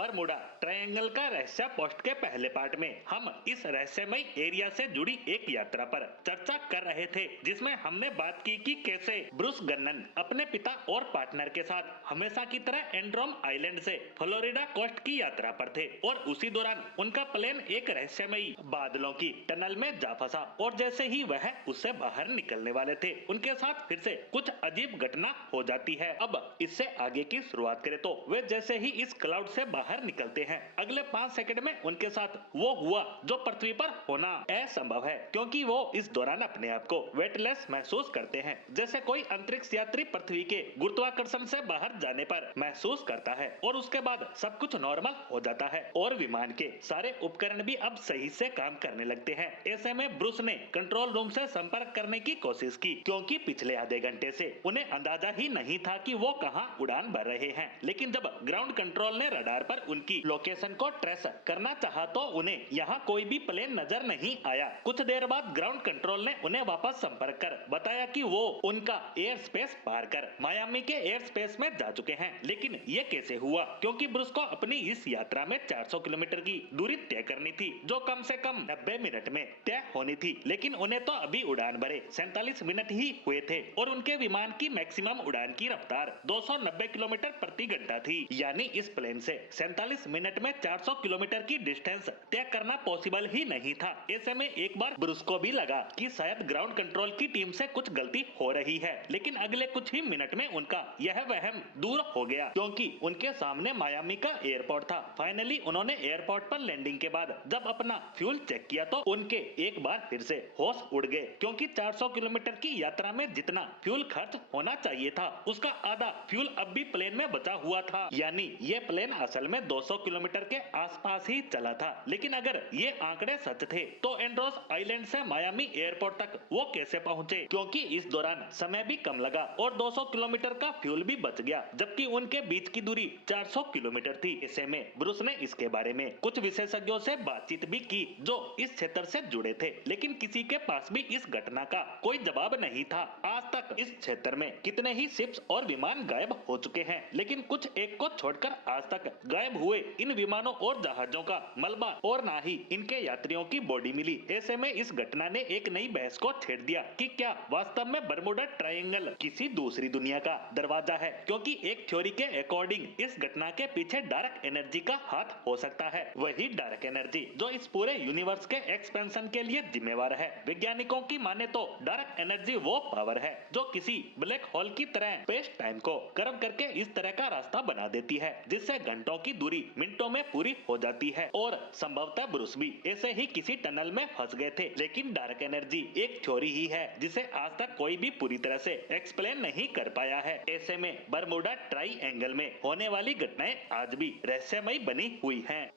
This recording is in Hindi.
बरमुडा ट्रायंगल का रहस्य पोस्ट के पहले पार्ट में हम इस रहस्यमय एरिया से जुड़ी एक यात्रा पर चर्चा कर रहे थे, जिसमें हमने बात की कि कैसे ब्रूस गन्नन अपने पिता और पार्टनर के साथ हमेशा की तरह एंड्रोम आइलैंड से फ्लोरिडा कोस्ट की यात्रा पर थे और उसी दौरान उनका प्लेन एक रहस्यमयी बादलों की टनल में जा फंसा और जैसे ही वह उससे बाहर निकलने वाले थे, उनके साथ फिर से कुछ अजीब घटना हो जाती है। अब इससे आगे की शुरुआत करें तो वे जैसे ही इस क्लाउड से बाहर निकलते हैं, अगले 5 सेकंड में उनके साथ वो हुआ जो पृथ्वी पर होना असंभव है, क्योंकि वो इस दौरान अपने आप को वेटलेस महसूस करते हैं, जैसे कोई अंतरिक्ष यात्री पृथ्वी के गुरुत्वाकर्षण से बाहर जाने पर महसूस करता है। और उसके बाद सब कुछ नॉर्मल हो जाता है और विमान के सारे उपकरण भी अब सही से काम करने लगते हैं। ऐसे में ब्रूस ने कंट्रोल रूम से संपर्क करने की कोशिश की, क्योंकि पिछले आधे घंटे से उन्हें अंदाजा ही नहीं था कि वो कहां उड़ान भर रहे हैं। लेकिन जब ग्राउंड कंट्रोल ने रडार पर उनकी लोकेशन को ट्रेस करना चाहा तो उन्हें यहाँ कोई भी प्लेन नजर नहीं आया। कुछ देर बाद ग्राउंड कंट्रोल ने उन्हें वापस संपर्क कर बताया कि वो उनका एयर स्पेस पार कर मायामी के एयर स्पेस में जा चुके हैं। लेकिन ये कैसे हुआ, क्योंकि ब्रूस को अपनी इस यात्रा में 400 किलोमीटर की दूरी तय करनी थी, जो कम से कम 90 मिनट में तय होनी थी। लेकिन उन्हें तो अभी उड़ान भरे 47 मिनट ही हुए थे और उनके विमान की मैक्सिमम उड़ान की रफ्तार 290 किलोमीटर प्रति घंटा थी। यानी इस प्लेन से 47 मिनट में 400 किलोमीटर की डिस्टेंस तय करना पॉसिबल ही नहीं था। ऐसे में एक बार ब्रूस को भी लगा कि शायद ग्राउंड कंट्रोल की टीम से कुछ गलती हो रही है, लेकिन अगले कुछ ही मिनट में उनका यह वहम दूर हो गया, क्योंकि उनके सामने मायामी का एयरपोर्ट था। फाइनली उन्होंने एयरपोर्ट पर लैंडिंग के बाद जब अपना फ्यूल चेक किया तो उनके एक बार फिर से होश उड़ गए, क्योंकि 400 किलोमीटर की यात्रा में जितना फ्यूल खर्च होना चाहिए था, उसका आधा फ्यूल अब भी प्लेन में बचा हुआ था। यानी ये प्लेन असल में 200 किलोमीटर के आसपास ही चला था। लेकिन अगर ये आंकड़े सच थे तो एंड्रोस आइलैंड से मायामी एयरपोर्ट तक वो कैसे पहुंचे, क्योंकि इस दौरान समय भी कम लगा और 200 किलोमीटर का फ्यूल भी बच गया, जबकि उनके बीच की दूरी 400 किलोमीटर थी। ऐसे में ब्रूस ने इसके बारे में कुछ विशेषज्ञों से बातचीत भी की जो इस क्षेत्र से जुड़े थे, लेकिन किसी के पास भी इस घटना का कोई जवाब नहीं था। आज तक इस क्षेत्र में कितने ही शिप्स और विमान गायब हो चुके हैं, लेकिन कुछ एक को छोड़कर आज तक गायब हुए इन विमानों और जहाजों का मलबा और ना ही इनके यात्रियों की बॉडी मिली। ऐसे में इस घटना ने एक नई बहस को छेड़ दिया कि क्या वास्तव में बरमुडा ट्रायंगल किसी दूसरी दुनिया का दरवाजा है, क्योंकि एक थ्योरी के अकॉर्डिंग इस घटना के पीछे डार्क एनर्जी का हाथ हो सकता है। वही डार्क एनर्जी जो इस पूरे यूनिवर्स के एक्सपेंशन के लिए जिम्मेवार है। वैज्ञानिकों की माने तो डार्क एनर्जी वो पावर है जो किसी ब्लैक होल की तरह स्पेस टाइम को कर्व करके इस तरह का रास्ता बना देती है, जिससे घंटों की दूरी मिनटों में पूरी हो जाती है। और संभवतः ब्रूस भी ऐसे ही किसी टनल में फंस गए थे। लेकिन डार्क एनर्जी एक थ्योरी ही है जिसे आज तक कोई भी पूरी तरह से एक्सप्लेन नहीं कर पाया है। ऐसे में बरमुडा ट्रायंगल में होने वाली घटनाएं आज भी रहस्यमयी बनी हुई हैं।